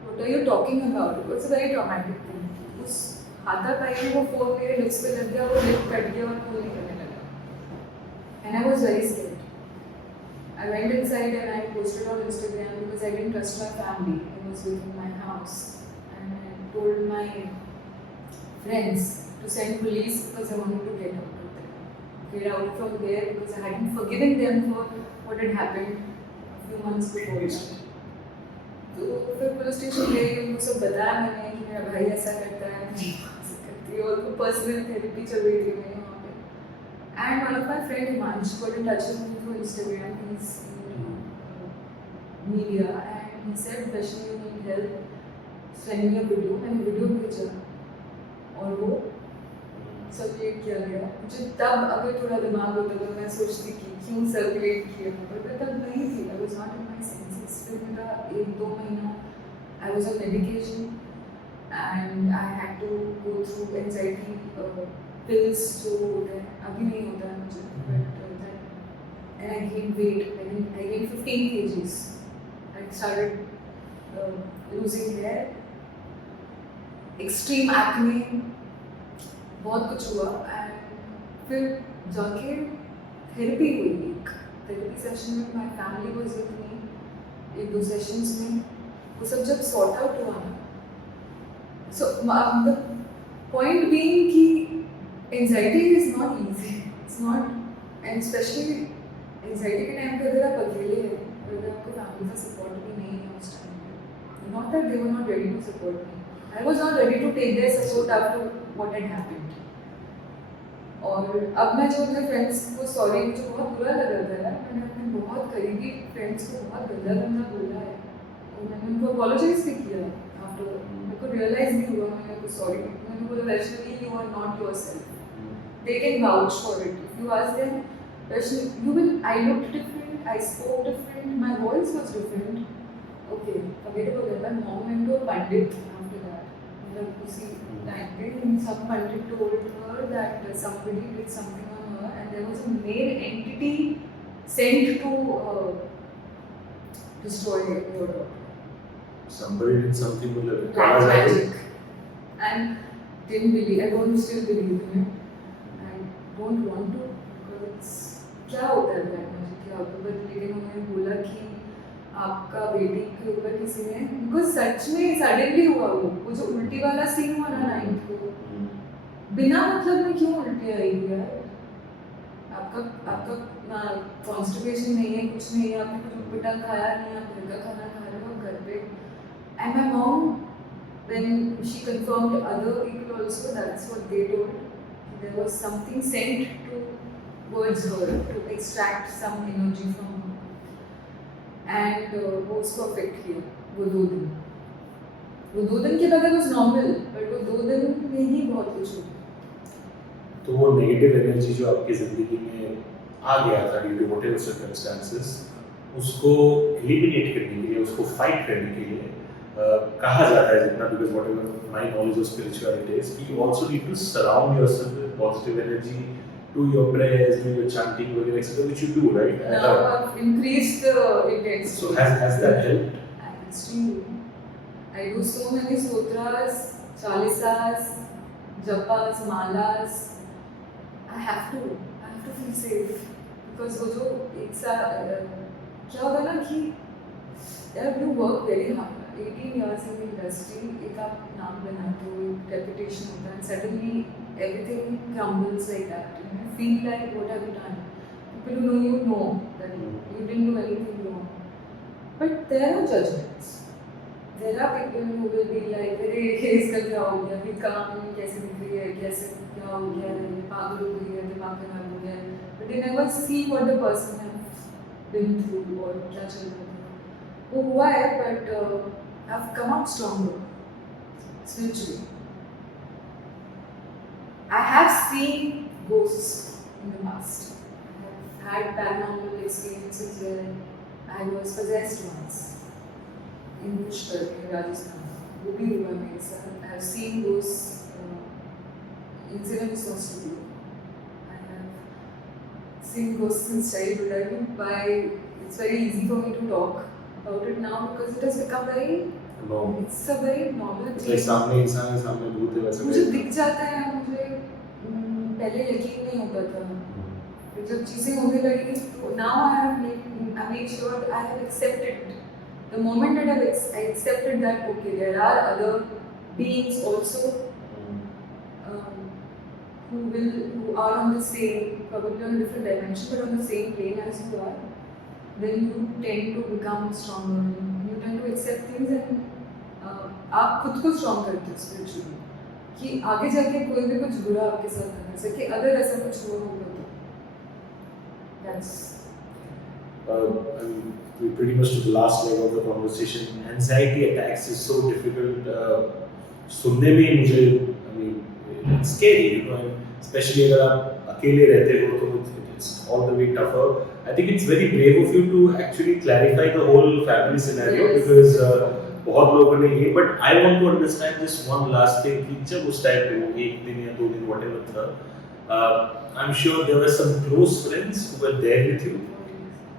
What are you talking about? It was a very traumatic thing. उस हाथापाई में वो फोन मेरे लिप्स पे लग गया, वो लिप कट गया और फोन नहीं करने लगा. And I was very scared. I went inside and I posted on Instagram because I didn't trust my family. I was within my house and I told my friends to send police because I wanted to get out of there. Get out from there because I hadn't forgiven them for what had happened a few months before. तो फिर police station गई. उनको सब बताया मैंने कि मेरा भाई ऐसा करता है, ऐसा करती है, और वो पर्सनल थेरेपी चल रही थी मेरी वहाँ पे. And one of my friend Himansh got in touch with me through Instagram. He's in media and he said, Vaishnavi, you need help. Send me a video. मैंने वीडियो भेजा और वो सर्कुलेट किया गया. मुझे तब अगर थोड़ा दिमाग होता तो मैं सोचती कि क्यों सर्कुलेट किया, पर मैं तब नहीं थी. I was not in my senses. फिर मेरा 1-2 महीना I was on medication and I had to go through anxiety pills जो होते हैं. अभी नहीं होता है मुझे, but and I gained weight. I gained 15 kgs. I started losing hair, extreme acne, बहुत कुछ हुआ. एंड फिर जाके थेरेपी हुई. एक थेरेपी सेशन में my family was with me. 1-2 sessions में वो सब जब सॉर्ट आउट हुआ ना, सो द पॉइंट बीइंग कि anxiety is not easy. It's not, and specially anxiety के टाइम पे अगर आप अकेले हैं, अगर आपको फैमिली का सपोर्ट भी नहीं है उस टाइम पे, not that they were not ready to support me. I was not ready to take their support after what had happened. और अब मैं जो अपने फ्रेंड्स को सॉरी, मुझे बहुत बुरा लगा था. मैंने अपने बहुत करीबी फ्रेंड्स को बहुत गंदा गंदा बोला है और मैंने उनको अपोलोजाइज भी किया. आफ्टर मेरे को रियलाइज नहीं हुआ, मैंने उनको सॉरी. मैंने बोला Vaishnavi, you are not yourself. They can vouch for it. If you ask them, Vaishnavi, you will, I looked different, I spoke different, my voice was different. Okay, forget about that. My mom went to a pandit after that. उसी time पे some pandit told her that somebody did something on her and there was a male entity sent to destroy your daughter. Somebody did something with Black magic. And didn't believe. I don't still believe in it. I don't want to because it's क्या होता है black magic, क्या होता है. But लेकिन उन्होंने बोला कि आपका बेटी के ऊपर किसी ने, बिकॉज सच में सडनली हुआ. वो जो उल्टी वाला सीन हुआ ना 9th को, बिना मतलब में क्यों उल्टी आई यार. आपका ना कॉन्स्टिपेशन नहीं है, कुछ नहीं है, आपने कुछ उल्टा खाया नहीं, आप घर का खाना खा रहे हो घर पे. And my mom, when she confirmed other people also, that's what they told. There was something sent towards her to extract some energy from. And वो उसको अफेक्ट किया वो 2 दिन. वो 2 दिन के बाद आई वाज नॉर्मल, बट वो 2 दिन में ही बहुत कुछ हो गया. तो वो नेगेटिव एनर्जी जो आपकी ज़िंदगी में आ गया था ड्यू टू व्हाटएवर सर्कमस्टेंसेस, उसको एलिमिनेट करने के लिए, उसको फाइट करने के लिए कहा जाता है जितना, because whatever my knowledge of spirituality is, you also need to surround yourself with positive energy, do your prayers, do your chanting, etc., which you do, right? Now I've increased the intensity. So has that helped? Extremely. I do so many sutras, chalisas, japas, malas. I have to feel safe because वो जो एक साथ क्या होगा ना कि यार you work very hard 18 years in the industry एक आप नाम बनाते हो एक reputation होता है and suddenly everything crumbles like that you feel like what have you done people who know that you didn't do anything wrong but there are judgments there are people who will be like अरे ये इसका क्या हो गया ये काम कैसे दिख रही है कैसे क्या हो गया ये पागल हो गई है दिमाग खराब हो गया but they never see what the person has been through और क्या चल रहा था वो हुआ है but I've come out stronger spiritually I have seen ghosts in the past I have had paranormal experiences where I was possessed once in Pushkar in Rajasthan. वो भी हुआ मेरे साथ. I have seen those incidents on studio. I have seen ghosts since childhood. I don't know why it's very easy for me to talk about it now because it has become very. It's a very normal thing. like सामने इंसान के सामने भूत है वैसे. मुझे दिख जाता है मुझे पहले यकीन नहीं होता था. जब चीजें होने लगी तो now I made sure I have accepted. The moment that I accepted that okay there are other beings also who are on the same probably on a different dimension but on the same plane as you are then you tend to become stronger you tend to accept things and आप खुद को strong करते हो spiritually कि आगे जाके कोई भी कुछ बुरा आपके साथ ना कर सके अगर ऐसा कुछ हुआ होगा तो that's we pretty much to the last leg of the conversation. Anxiety attacks is so difficult. सुनने में मुझे, I mean, it's scary, you know, especially अगर आप अकेले रहते हो तो it's all the way tougher. I think it's very brave of you to actually clarify the whole family scenario because बहुत लोगों ने ये, but I want to understand this one last thing कि जब उस टाइम पे वो एक दिन या 2 दिन whatever था, I'm sure there were some close friends who were there with you.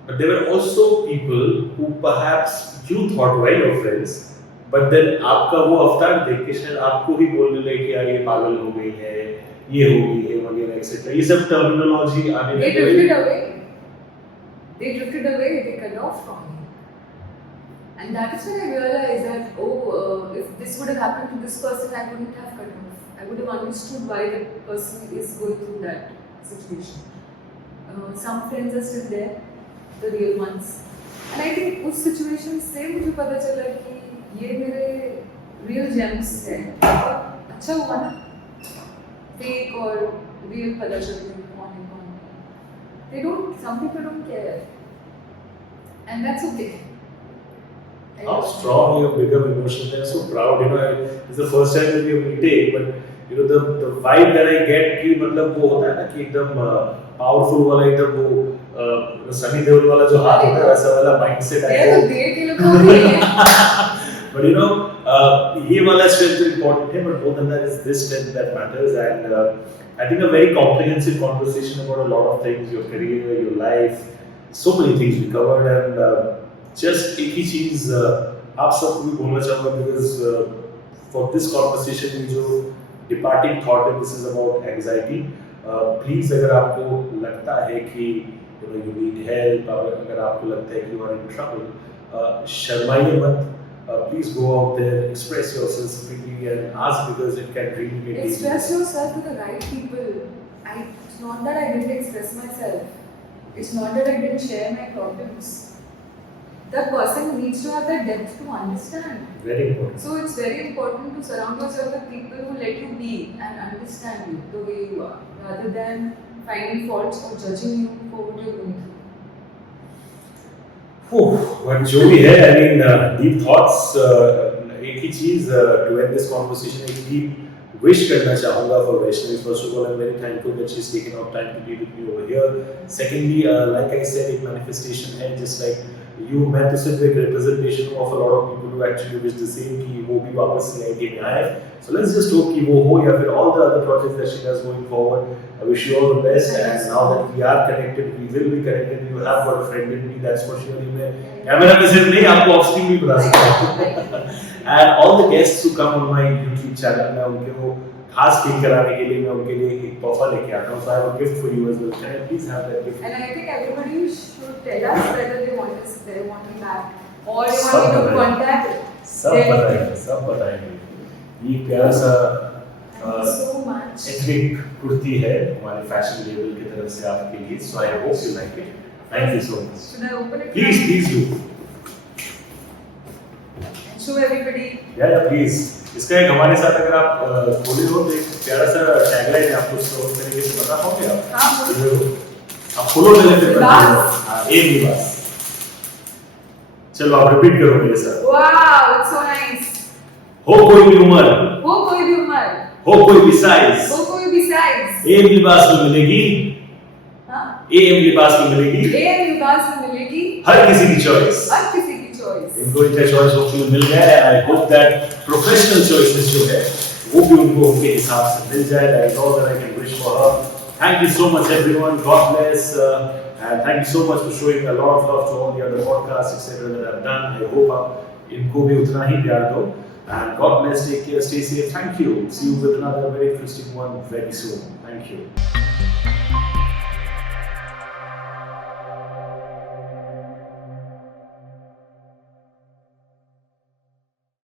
But there were also people who perhaps you thought were your friends, but then आपका वो अवतार देख के शायद आपको भी बोलने लगे कि यार ये पागल हो गई है, ये हो गई है वगैरह एक्सेट्रा. ये सब टर्मिनोलॉजी आने लगे. They drifted away. They cut off from me, and that is when I realized that if this would have happened to this person, I wouldn't have cut off. I would have understood why the person is going through that situation. Some friends are still there. The real ones. And I think उस situation से मुझे पता चला कि ये मेरे real gems हैं. अच्छा हुआ ना? Fake और real पता चल गया कौन है कौन नहीं. They don't. Some people don't care. And that's okay. How strong you have become emotionally. I'm so proud. You know, it's the first time that we are meeting, but you know the vibe that I get कि मतलब वो होता है ना कि एकदम powerful वाला एकदम वो सनी देओल वाला जो हाथ होता है वैसा वाला माइंडसेट है. ये तो देर के लोग होते हैं. But you know, ये वाला strength is important है, but more than that is this strength that matters. And I think a very comprehensive conversation about a lot of things, your career, your life, so many things we covered. And just एक ही चीज आप सबको भी बोलना चाहूँगा because for this conversation में जो departing thought है, this is about anxiety. Please अगर आपको लगता है कि you need help, अगर आपको लगता है कि you are in trouble, शर्माइए मत. Please go out there, express yourself freely and ask because it can really be. Express yourself to the right people. It's not that I didn't express myself. It's not that I didn't share my problems. The person needs to have that depth to understand. Very important. So it's very important to surround yourself with people who let you be and understand you the way you are, rather than finding faults or judging you for what you're going through. But जो भी है, I mean, deep thoughts. एक ही चीज to end this conversation, एक deep wish करना चाहूँगा for Vaishnavi. First of all, I'm very thankful that she's taken out time to be with me over here. Secondly, like I said, एक manifestation है, just like you, मैं तो सिर्फ एक representation of a lot of people who actually wish the same कि वो भी वापस CID में आए. So let's just hope कि वो हो, या फिर all the other projects that she does going forward. I wish you all the best. And now that we are connected, we will be connected. You have got a friend in me, that's for sure. मैं camera पे सिर्फ नहीं, आपको of screen भी बता सकता हूँ. And all the guests who come on my YouTube channel, मैं उनके वो खास फील कराने के लिए मैं उनके लिए एक तोहफा लेके आता हूँ. So I have a gift for you as well. Can I please have that gift? And I think everybody should tell us whether they want it back or they सब want me to बताएं. contact. सब बताएंगे. ये प्यारा सा so much. Ethnic kurti है हमारे fashion label की तरफ से आपके लिए. So I hope you like it. Thank you so much. Should I open it? Please do. And show everybody. Yeah, please. इसका एक हमारे साथ अगर आप खोले हो तो एक प्यारा सा टैगलाइन है, आपको उसको तरीके से बता पाओगे आप? हाँ, बोलो. आप खोलो मेरे पे. हाँ, एक लिबास. चलो आप रिपीट करो मेरे साथ. Wow, it's so nice. हो कोई भी उम्र, हो कोई भी उम्र, हो कोई भी साइज, हो कोई भी साइज, एक लिबास में मिलेगी. हाँ, एक लिबास में मिलेगी. एक लिबास में मिलेगी. हर किसी की चॉइस. हर किसी की चॉइस. इनको इनका चॉइस होपफुली मिल गया है. I hope that professional choices जो है वो भी उनको उनके हिसाब से मिल जाए. That is all that I can wish for her. Thank you so much everyone. God bless. And thank you so much for showing a lot of love to all the other podcasts etc. that I've done. I hope आप इनको भी उतना ही प्यार दो. And God bless. Take care. Stay safe. Thank you. See you with another very interesting one very soon. Thank you.